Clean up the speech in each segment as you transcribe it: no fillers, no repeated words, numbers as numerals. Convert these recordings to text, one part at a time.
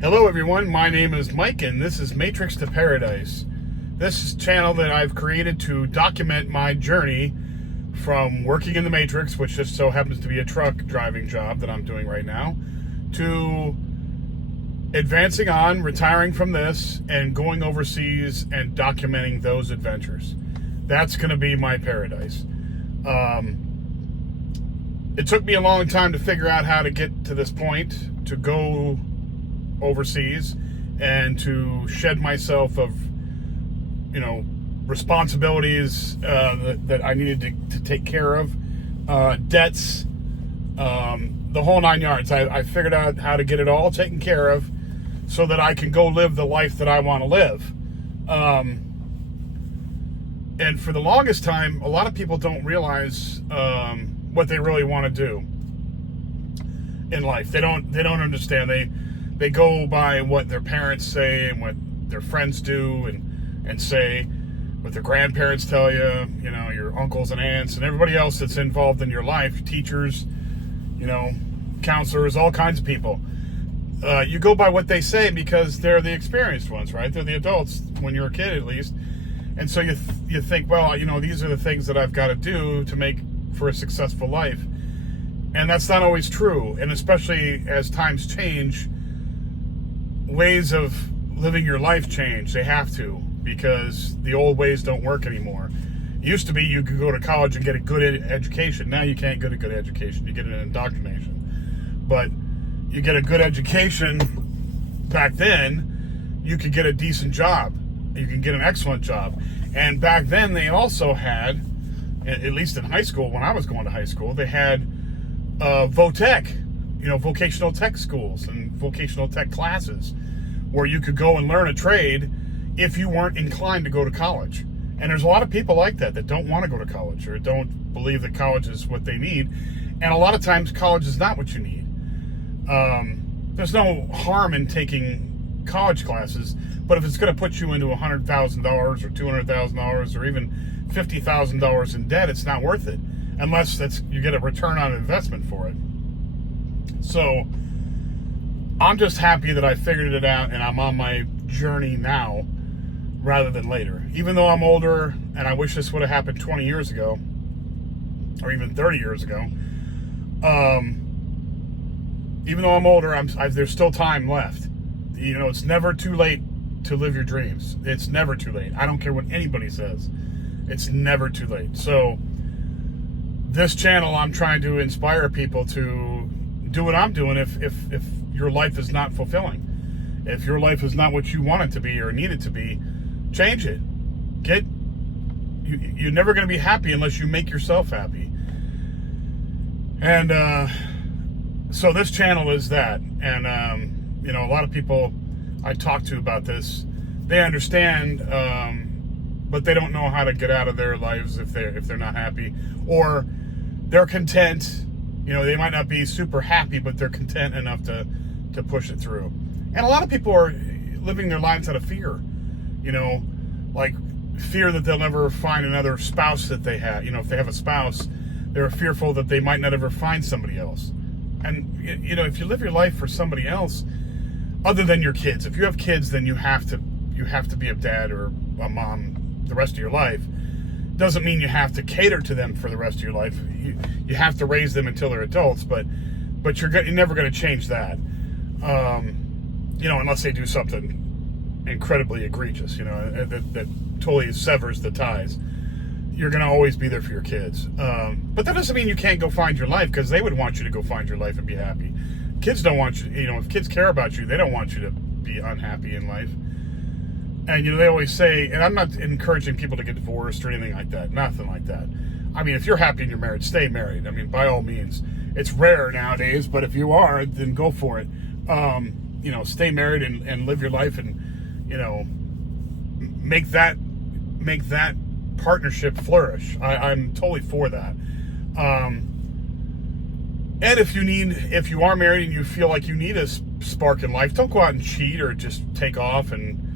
Hello everyone, my name is Mike and this is Matrix to Paradise. This is a channel that I've created to document my journey from working in the Matrix, which just so happens to be a truck driving job that I'm doing right now, to advancing on, retiring from this, and going overseas and documenting those adventures. That's going to be my paradise. It took me a long time to figure out how to get to this point, to go overseas and to shed myself of, responsibilities that I needed to take care of, debts, the whole nine yards. I figured out how to get it all taken care of so that I can go live the life that I want to live. And for the longest time, a lot of people don't realize what they really want to do in life. They don't understand. They go by what their parents say and what their friends do and say, what their grandparents tell you, your uncles and aunts and everybody else that's involved in your life, teachers, counselors, all kinds of people. You go by what they say because they're the experienced ones, right? They're the adults when you're a kid, at least. And so you think, well, these are the things that I've got to do to make for a successful life. And that's not always true. And especially as times change, ways of living your life change. They have to, because the old ways don't work anymore. It used to be you could go to college and get a good education. Now you can't get a good education. You get an indoctrination. But you get a good education back then, you could get a decent job. You can get an excellent job. And back then they also had, at least in high school, when I was going to high school, they had VOTech, vocational tech schools and vocational tech classes where you could go and learn a trade if you weren't inclined to go to college. And there's a lot of people like that don't want to go to college or don't believe that college is what they need. And a lot of times college is not what you need. There's no harm in taking college classes, but if it's going to put you into $100,000 or $200,000 or even $50,000 in debt, it's not worth it unless you get a return on investment for it. So I'm just happy that I figured it out and I'm on my journey now rather than later. Even though I'm older and I wish this would have happened 20 years ago or even 30 years ago, even though I'm older, there's still time left. It's never too late to live your dreams. It's never too late. I don't care what anybody says. It's never too late. So this channel, I'm trying to inspire people to do what I'm doing if your life is not fulfilling. If your life is not what you want it to be or need it to be, change it. You're never going to be happy unless you make yourself happy. And so this channel is that. And a lot of people I talk to about this, they understand, but they don't know how to get out of their lives if they're not happy, or they're content. They might not be super happy, but they're content enough to push it through. And a lot of people are living their lives out of fear, like fear that they'll never find another spouse that they have. If they have a spouse, they're fearful that they might not ever find somebody else. And, if you live your life for somebody else, other than your kids, if you have kids, then you have to be a dad or a mom the rest of your life. Doesn't mean you have to cater to them for the rest of your life. You have to raise them until they're adults, but you're never going to change that. Unless they do something incredibly egregious, that totally severs the ties. You're going to always be there for your kids. But that doesn't mean you can't go find your life, because they would want you to go find your life and be happy. Kids don't want you, if kids care about you, they don't want you to be unhappy in life. And, they always say, and I'm not encouraging people to get divorced or anything like that, nothing like that. I mean, if you're happy in your marriage, stay married. I mean, by all means. It's rare nowadays, but if you are, then go for it. Stay married and live your life and, make that partnership flourish. I'm totally for that. And if you are married and you feel like you need a spark in life, don't go out and cheat or just take off and,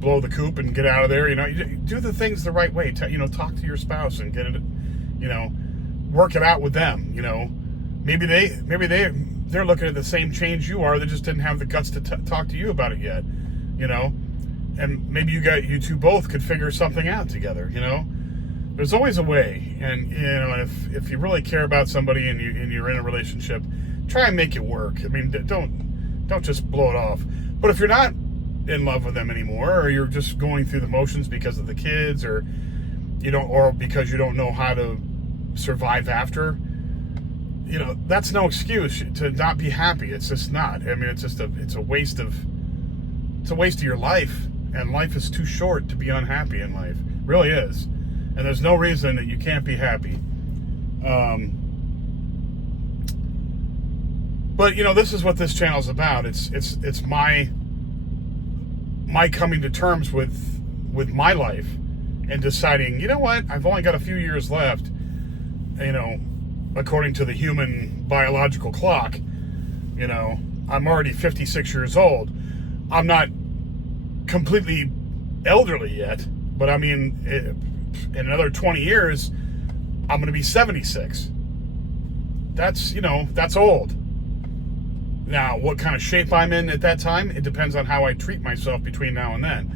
blow the coop and get out of there. Do the things the right way. Talk to your spouse and get it, work it out with them. Maybe they they're looking at the same change you are. They just didn't have the guts to talk to you about it yet, you know. And maybe you two both could figure something out together, you know. There's always a way, and you know, and if you really care about somebody and you're in a relationship, try and make it work. I mean, don't just blow it off. But if you're not in love with them anymore, or you're just going through the motions because of the kids, or because you don't know how to survive after, you know, that's no excuse to not be happy. It's just not. I mean, it's a waste of your life, and life is too short to be unhappy in life. It really is. And there's no reason that you can't be happy. But you know, this is what this channel is about. It's my coming to terms with my life and deciding, you know what, I've only got a few years left, you know, according to the human biological clock. You know, I'm already 56 years old. I'm not completely elderly yet, but I mean, in another 20 years, I'm going to be 76. That's, you know, that's old. Now, what kind of shape I'm in at that time, it depends on how I treat myself between now and then,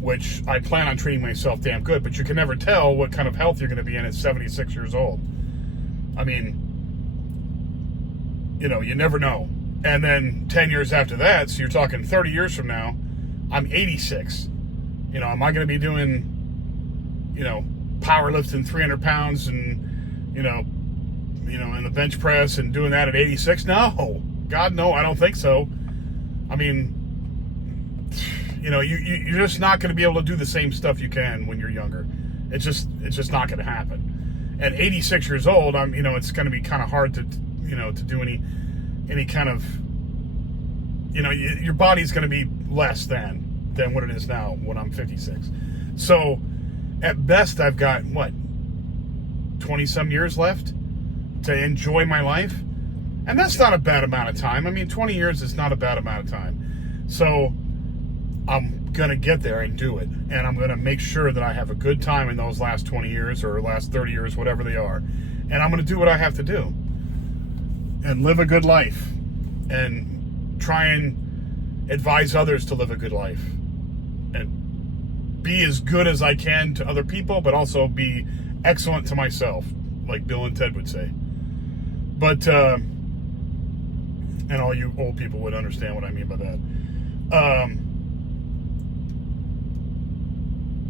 which I plan on treating myself damn good, but you can never tell what kind of health you're going to be in at 76 years old. I mean, you know, you never know. And then 10 years after that, so you're talking 30 years from now, I'm 86. You know, am I going to be doing, you know, powerlifting 300 pounds and, you know, in the bench press and doing that at 86? No. God, no, I don't think so. I mean, you know, you're just not going to be able to do the same stuff you can when you're younger. It's just not going to happen. At 86 years old, you know, it's going to be kind of hard to, you know, to do any kind of, you know, your body's going to be less than what it is now when I'm 56. So at best, I've got, 20-some years left to enjoy my life. And that's not a bad amount of time. I mean, 20 years is not a bad amount of time. So I'm going to get there and do it. And I'm going to make sure that I have a good time in those last 20 years or last 30 years, whatever they are. And I'm going to do what I have to do. And live a good life. And try and advise others to live a good life. And be as good as I can to other people, but also be excellent to myself, like Bill and Ted would say. But, and all you old people would understand what I mean by that.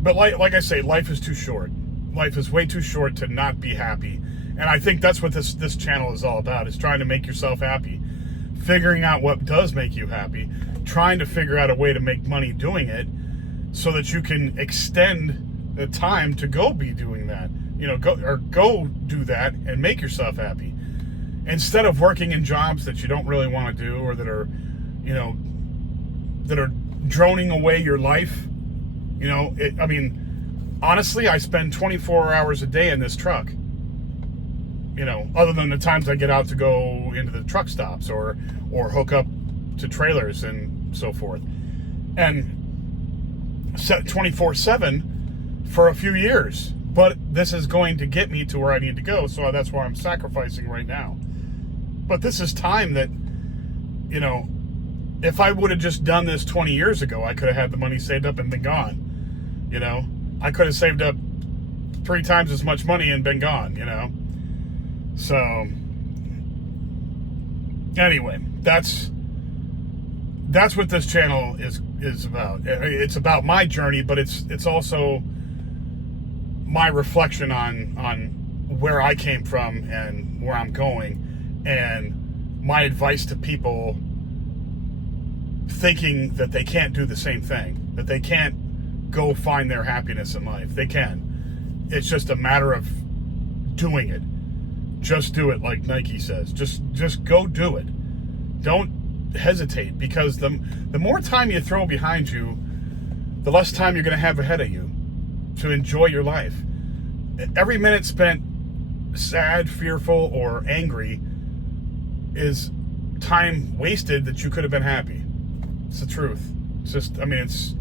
But like I say, life is too short. Life is way too short to not be happy. And I think that's what this channel is all about, is trying to make yourself happy. Figuring out what does make you happy. Trying to figure out a way to make money doing it so that you can extend the time to go be doing that. You know, go do that and make yourself happy. Instead of working in jobs that you don't really want to do, or that are, you know, that are droning away your life. You know, I mean, honestly, I spend 24 hours a day in this truck. You know, other than the times I get out to go into the truck stops or hook up to trailers and so forth. And 24/7 for a few years. But this is going to get me to where I need to go, so that's why I'm sacrificing right now. But this is time that, you know, if I would have just done this 20 years ago, I could have had the money saved up and been gone. You know, I could have saved up 3 times as much money and been gone, you know. So, anyway, that's what this channel is about. It's about my journey, but it's also my reflection on where I came from and where I'm going, and my advice to people thinking that they can't do the same thing, that they can't go find their happiness in life. They can. It's just a matter of doing it. Just do it, like Nike says. Just go do it. Don't hesitate, because the more time you throw behind you, the less time you're going to have ahead of you to enjoy your life. Every minute spent sad, fearful, or angry is time wasted that you could have been happy. It's the truth. It's just, I mean, it's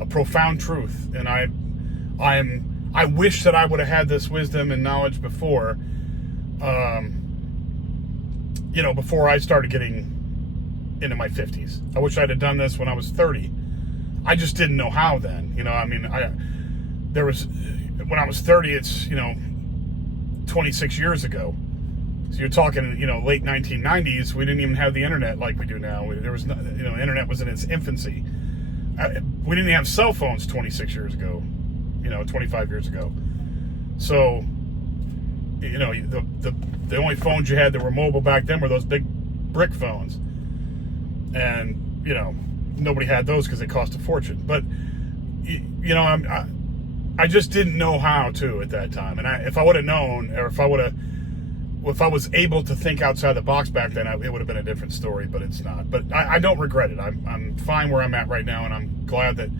a profound truth, and I wish that I would have had this wisdom and knowledge before. before I started getting into my 50s. I wish I'd have done this when I was 30. I just didn't know how then. When I was 30, it's, 26 years ago. So you're talking, late 1990s. We didn't even have the internet like we do now. There was, internet was in its infancy. We didn't have cell phones 26 years ago, 25 years ago. So, the only phones you had that were mobile back then were those big brick phones. And, nobody had those because they cost a fortune. But, I just didn't know how to at that time. And if I would have known, or if I was able to think outside the box back then, it would have been a different story, but it's not. But I don't regret it. I'm fine where I'm at right now, and I'm glad that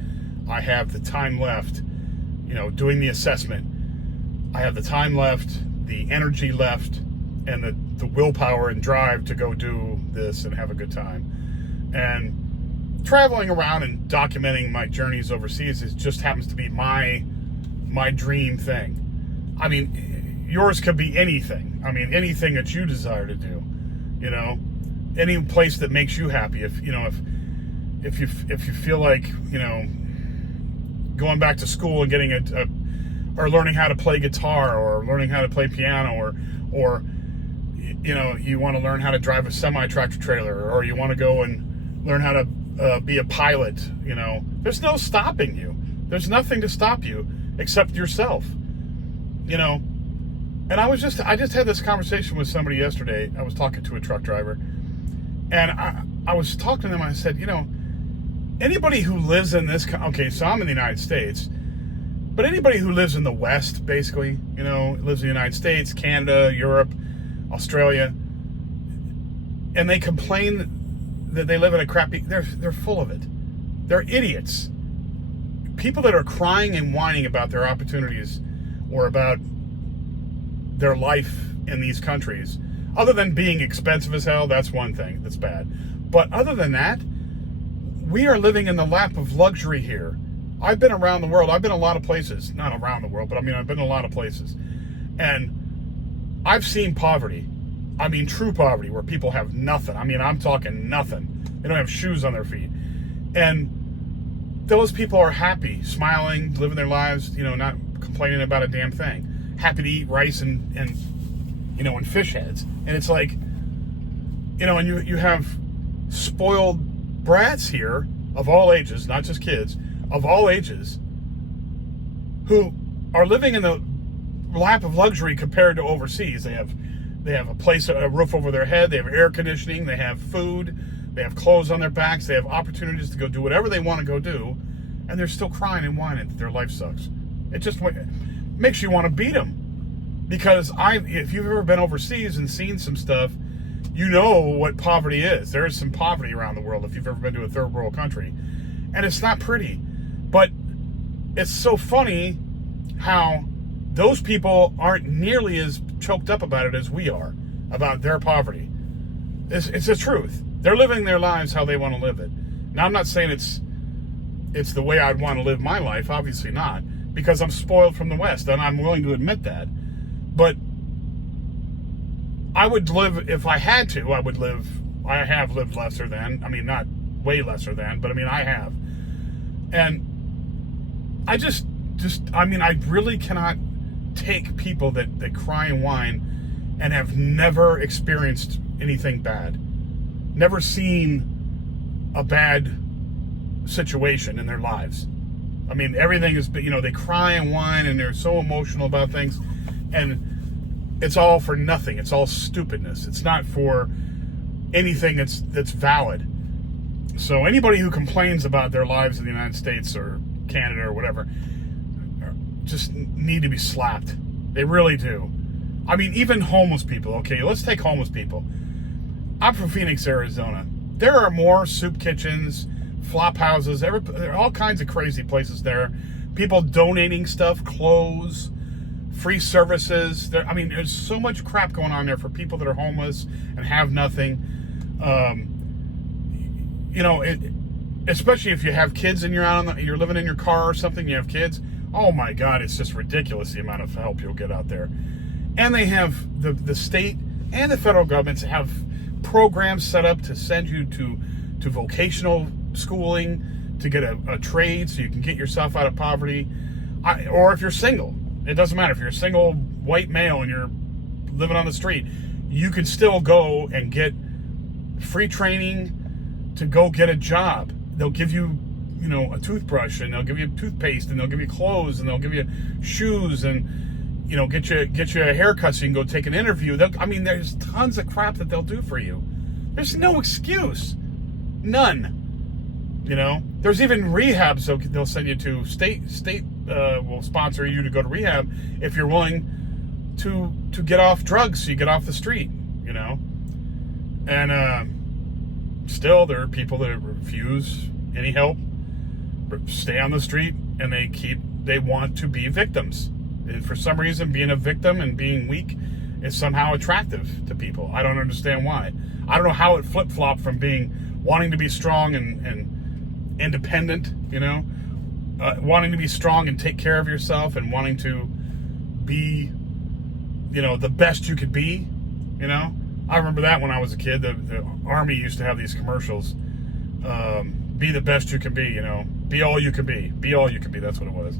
I have the time left, doing the assessment. I have the time left, the energy left, and the willpower and drive to go do this and have a good time. And traveling around and documenting my journeys overseas just happens to be my dream thing. I mean, yours could be anything. I mean, anything that you desire to do, any place that makes you happy. If you feel like, going back to school and getting or learning how to play guitar, or learning how to play piano, or you want to learn how to drive a semi-tractor trailer, or you want to go and learn how to be a pilot, there's no stopping you. There's nothing to stop you except yourself, And I just had this conversation with somebody yesterday. I was talking to a truck driver, and I was talking to them. I said, anybody who lives in this, okay, so I'm in the United States, but anybody who lives in the West, basically, lives in the United States, Canada, Europe, Australia, and they complain that they live in a crappy, they're full of it. They're idiots. People that are crying and whining about their opportunities or about their life in these countries, other than being expensive as hell, that's one thing that's bad. But other than that, we are living in the lap of luxury here. I've been around the world. I've been a lot of places. Not around the world, but I've been in a lot of places. And I've seen poverty. I mean, true poverty, where people have nothing. I'm talking nothing. They don't have shoes on their feet. And those people are happy, smiling, living their lives, not complaining about a damn thing. Happy to eat rice and fish heads. And it's like, and you have spoiled brats here of all ages, not just kids, of all ages, who are living in the lap of luxury compared to overseas. They have a place, a roof over their head, they have air conditioning, they have food, they have clothes on their backs, they have opportunities to go do whatever they want to go do, and they're still crying and whining that their life sucks. It just makes you want to beat them. Because if you've ever been overseas and seen some stuff, you know what poverty is. There is some poverty around the world if you've ever been to a third world country. And it's not pretty. But it's so funny how those people aren't nearly as choked up about it as we are, about their poverty. It's the truth. They're living their lives how they want to live it. Now, I'm not saying it's the way I'd want to live my life, obviously not, because I'm spoiled from the West, and I'm willing to admit that. But I would live, if I had to, I have lived lesser than, not way lesser than, but I have. And I I really cannot take people that cry and whine and have never experienced anything bad, never seen a bad situation in their lives. Everything is, they cry and whine and they're so emotional about things, and it's all for nothing. It's all stupidness. It's not for anything that's valid. So anybody who complains about their lives in the United States or Canada or whatever just need to be slapped. They really do. Even homeless people. Okay, let's take homeless people. I'm from Phoenix, Arizona. There are more soup kitchens, flop houses, there are all kinds of crazy places there. People donating stuff, clothes, free services. There's so much crap going on there for people that are homeless and have nothing. Especially if you have kids and you're living in your car or something, you have kids. Oh my God, it's just ridiculous the amount of help you'll get out there. And they have the state and the federal governments have programs set up to send you to vocational schooling, to get a trade so you can get yourself out of poverty. Or if you're single, it doesn't matter. If you're a single white male and you're living on the street, you can still go and get free training to go get a job. They'll give you, a toothbrush, and they'll give you toothpaste, and they'll give you clothes, and they'll give you shoes, and get you a haircut so you can go take an interview. There's tons of crap that they'll do for you. There's no excuse, none. There's even rehabs they'll send you to. State will sponsor you to go to rehab if you're willing to get off drugs, so you get off the street. And still there are people that refuse any help, stay on the street, and they want to be victims. And for some reason, being a victim and being weak is somehow attractive to people. I don't understand why. I don't know how it flip-flopped from wanting to be strong and independent, wanting to be strong and take care of yourself, and wanting to be, the best you could be, I remember that when I was a kid. The Army used to have these commercials, be the best you can be, be all you can be. Be all you can be, that's what it was.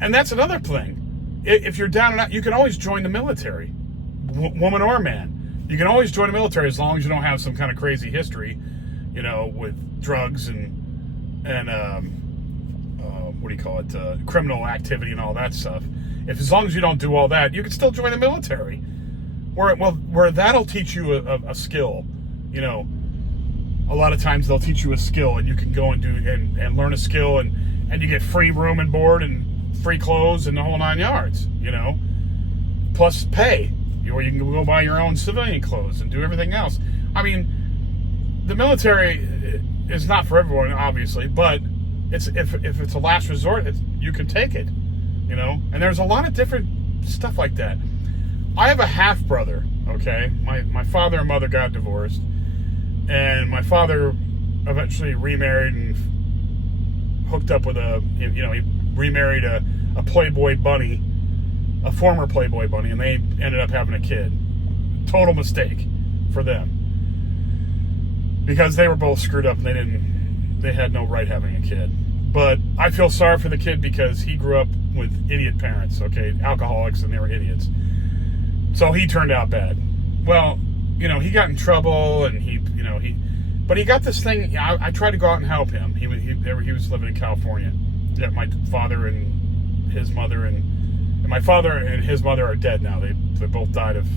And that's another thing. If you're down and out, you can always join the military, woman or man. You can always join the military as long as you don't have some kind of crazy history, with drugs and criminal activity and all that stuff. As long as you don't do all that, you can still join the military, where that'll teach you a skill. A lot of times they'll teach you a skill, and you can go and do and learn a skill, and you get free room and board and free clothes and the whole 9 yards. Plus pay, or you can go buy your own civilian clothes and do everything else. The military is not for everyone, obviously, but if it's a last resort, you can take it, And there's a lot of different stuff like that. I have a half brother. Okay, my father and mother got divorced, and my father eventually remarried and hooked up with he remarried a Playboy bunny, a former Playboy bunny, and they ended up having a kid. Total mistake for them, because they were both screwed up and they had no right having a kid. But I feel sorry for the kid because he grew up with idiot parents, alcoholics, and they were idiots. So he turned out bad. Well, he got in trouble, and but he got this thing. I tried to go out and help him. He was living in California. Yeah, my father and his mother and my father and his mother are dead now. They both died of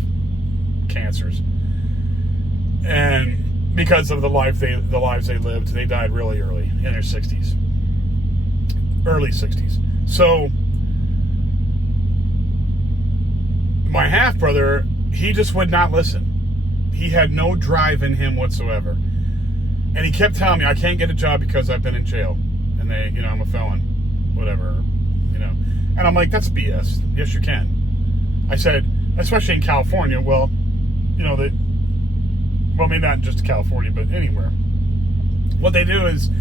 cancers. And because of the lives they lived, they died really early, in their 60s. Early 60s. So my half brother, he just would not listen. He had no drive in him whatsoever. And he kept telling me, I can't get a job because I've been in jail. And I'm a felon. Whatever. And I'm like, that's BS. Yes, you can. I said, especially in California, well, maybe not just California, but anywhere. What they do is,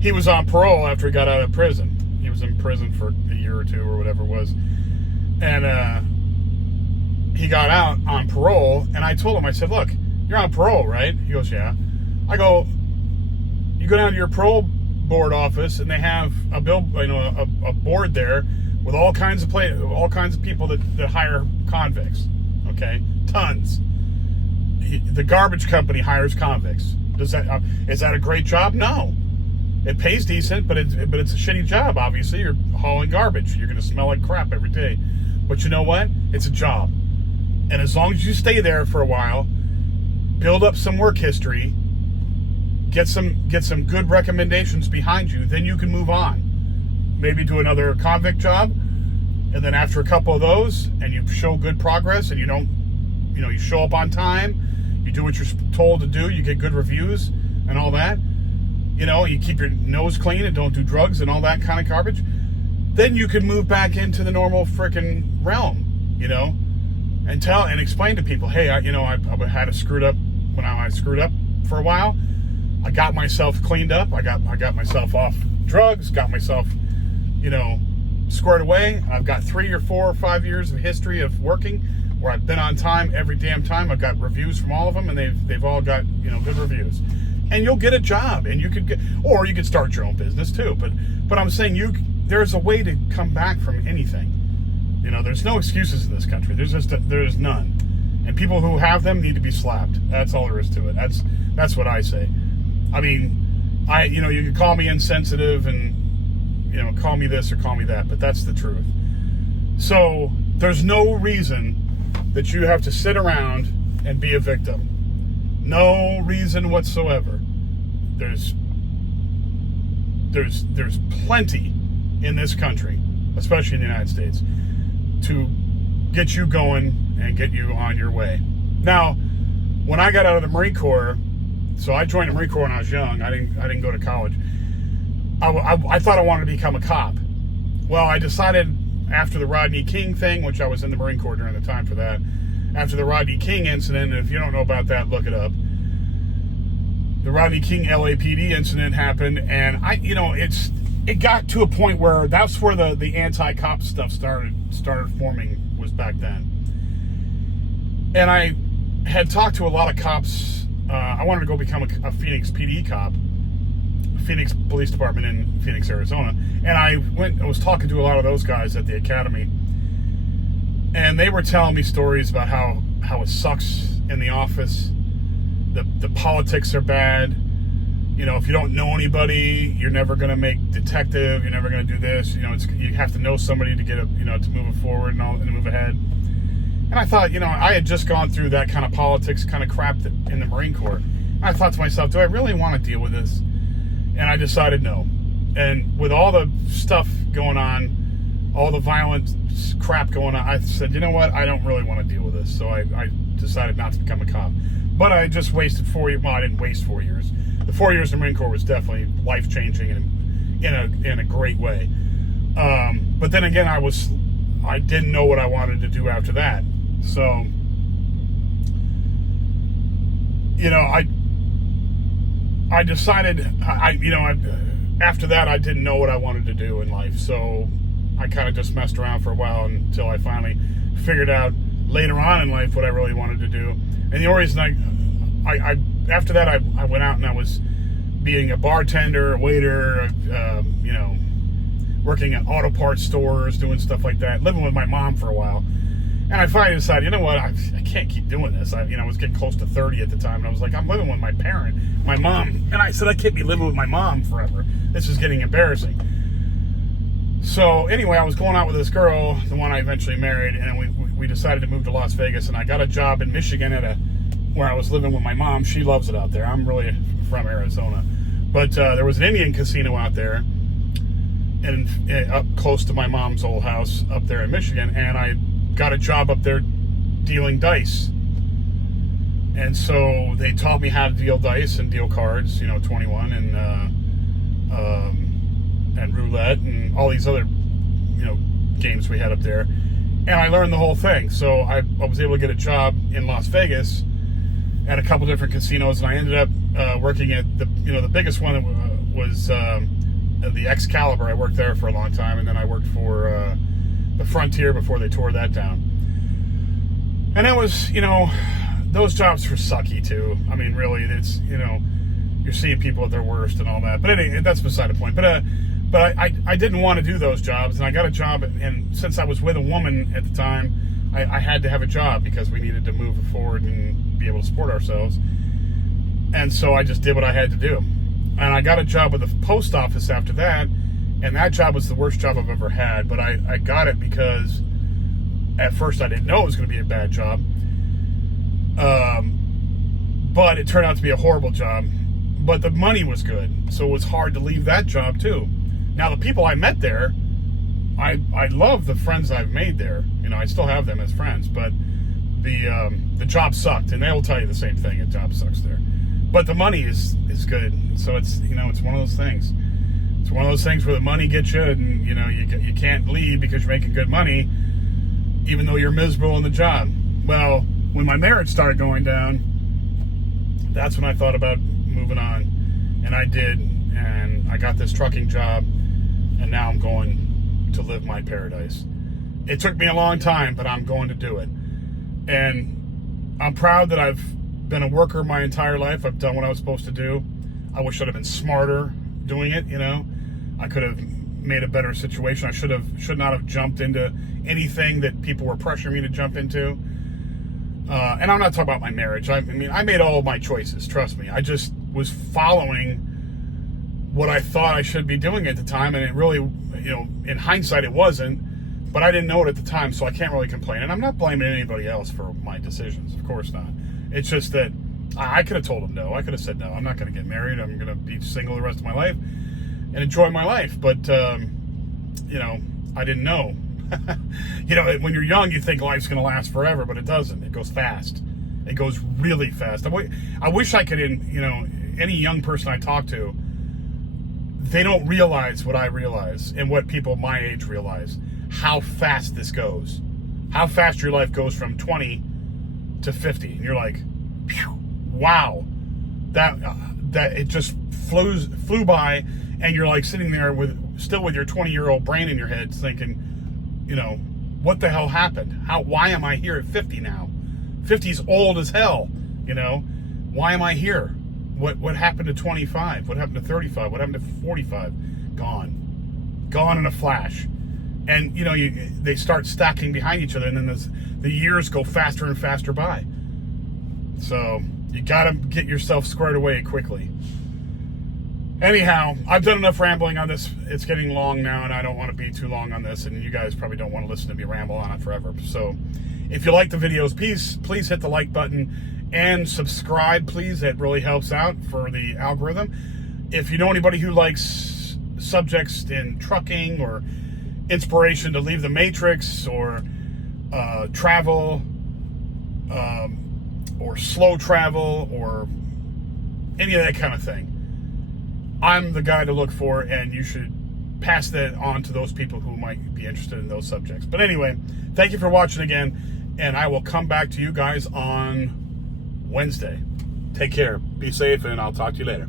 he was on parole after he got out of prison. He was in prison for a year or two or whatever it was. And he got out on parole, and I told him, I said, look, you're on parole, right? He goes, yeah. I go, you go down to your parole board office, and they have a board there with all kinds of people that hire convicts. Okay, tons. The garbage company hires convicts. Is that a great job? No. It pays decent, but it's a shitty job. Obviously, you're hauling garbage. You're going to smell like crap every day. But you know what? It's a job. And as long as you stay there for a while, build up some work history, get some good recommendations behind you, then you can move on. Maybe do another convict job, and then after a couple of those, and you show good progress, and you show up on time, you do what you're told to do, you get good reviews and all that, you keep your nose clean and don't do drugs and all that kind of garbage, then you can move back into the normal frickin' realm, and explain to people, hey, I had a screwed up when I screwed up for a while. I got myself cleaned up. I got myself off drugs, got myself, squared away. I've got 3 or 4 or 5 years of history of working, where I've been on time every damn time. I've got reviews from all of them, and they've all got, you know, good reviews. And you'll get a job, and you could get, or you could start your own business too. But I'm saying there's a way to come back from anything. You know, there's no excuses in this country. There's none. And people who have them need to be slapped. That's all there is to it. That's what I say. I mean, you can call me insensitive and, you know, call me this or call me that, but that's the truth. So there's no reason that you have to sit around and be a victim. No reason whatsoever. There's plenty in this country, especially in the United States, to get you going and get you on your way. Now, when I got out of the Marine Corps, so I joined the Marine Corps when I was young. I didn't go to college. I thought I wanted to become a cop. Well, I decided after the Rodney King thing, which I was in the Marine Corps during the time for that, after the Rodney King incident, and if you don't know about that, look it up. The Rodney King LAPD incident happened, and it got to a point where that's where the anti-cop stuff started forming, was back then. And I had talked to a lot of cops. I wanted to go become a Phoenix PD cop, Phoenix Police Department in Phoenix, Arizona. And I was talking to a lot of those guys at the academy, and they were telling me stories about how it sucks in the office. The politics are bad. You know, if you don't know anybody, you're never going to make detective. You're never going to do this. You know, you have to know somebody to get to move it forward and move ahead. And I thought, I had just gone through that kind of politics kind of crap in the Marine Corps. And I thought to myself, do I really want to deal with this? And I decided no. And with all the stuff going on, all the violent crap going on, I said, you know what? I don't really want to deal with this. So I decided not to become a cop. But I just wasted 4 years. Well, I didn't waste 4 years. The 4 years in the Marine Corps was definitely life-changing and in a great way. But then again, I didn't know what I wanted to do after that. So, I decided, after that, I didn't know what I wanted to do in life. So I kind of just messed around for a while until I finally figured out later on in life what I really wanted to do. And the only reason I after that, I went out and I was being a bartender, a waiter, working at auto parts stores, doing stuff like that, living with my mom for a while. And I finally decided, you know what, I can't keep doing this. I was getting close to 30 at the time, and I was like, I'm living with my mom. And I said, I can't be living with my mom forever. This is getting embarrassing. So anyway, I was going out with this girl, the one I eventually married, and we decided to move to Las Vegas, and I got a job in Michigan where I was living with my mom. She loves it out there. I'm really from Arizona. But there was an Indian casino out there, and up close to my mom's old house up there in Michigan, and I got a job up there dealing dice. And so they taught me how to deal dice and deal cards, 21 and roulette and all these other, games we had up there. And I learned the whole thing. So I was able to get a job in Las Vegas at a couple different casinos, and I ended up working at the biggest one was the Excalibur. I worked there for a long time, and then I worked for the Frontier before they tore that down. And it was, those jobs were sucky too. I mean, really, it's, you're seeing people at their worst and all that. But anyway, that's beside the point. But I didn't want to do those jobs, and I got a job, and since I was with a woman at the time, I had to have a job because we needed to move forward and be able to support ourselves. And so I just did what I had to do. And I got a job with the post office after that, and that job was the worst job I've ever had. But I got it because at first I didn't know it was going to be a bad job. But it turned out to be a horrible job. But the money was good, so it was hard to leave that job too. Now, the people I met there, I love the friends I've made there. I still have them as friends, but the job sucked, and they will tell you the same thing. The job sucks there, but the money is good. So it's it's one of those things. It's one of those things where the money gets you, and you can't leave because you're making good money, even though you're miserable in the job. Well, when my marriage started going down, that's when I thought about moving on, and I did, and I got this trucking job, and now I'm going to live my paradise. It took me a long time, but I'm going to do it. And I'm proud that I've been a worker my entire life. I've done what I was supposed to do. I wish I'd have been smarter doing it, you know. I could have made a better situation. I should not have jumped into anything that people were pressuring me to jump into. And I'm not talking about my marriage. I mean, I made all of my choices, trust me. I just was following what I thought I should be doing at the time, and it really, you know, in hindsight it wasn't, but I didn't know it at the time, so I can't really complain. And I'm not blaming anybody else for my decisions, of course not. It's just that I could have told him no. I could have said, no, I'm not going to get married. I'm going to be single the rest of my life and enjoy my life. But, you know, I didn't know. You know, when you're young, you think life's going to last forever, but it doesn't. It goes fast. It goes really fast. I wish I could, you know, any young person I talk to, they don't realize what I realize and what people my age realize, how fast this goes, how fast your life goes from 20 to 50. And you're like, phew, wow, that it just flew by, and you're like sitting there still with your 20-year-old brain in your head thinking, you know, what the hell happened? Why am I here at 50 now? 50's old as hell, you know? Why am I here? What happened to 25? What happened to 35? What happened to 45? Gone in a flash. And, you know, they start stacking behind each other, and then the years go faster and faster by. So you got to get yourself squared away quickly. Anyhow, I've done enough rambling on this. It's getting long now, and I don't want to be too long on this, and you guys probably don't want to listen to me ramble on it forever. So if you like the videos, please hit the like button and subscribe, please. It really helps out for the algorithm. If you know anybody who likes subjects in trucking or inspiration to leave the matrix or travel or slow travel or any of that kind of thing, I'm the guy to look for, and you should pass that on to those people who might be interested in those subjects. But anyway, thank you for watching again, and I will come back to you guys on Wednesday. Take care, be safe, and I'll talk to you later.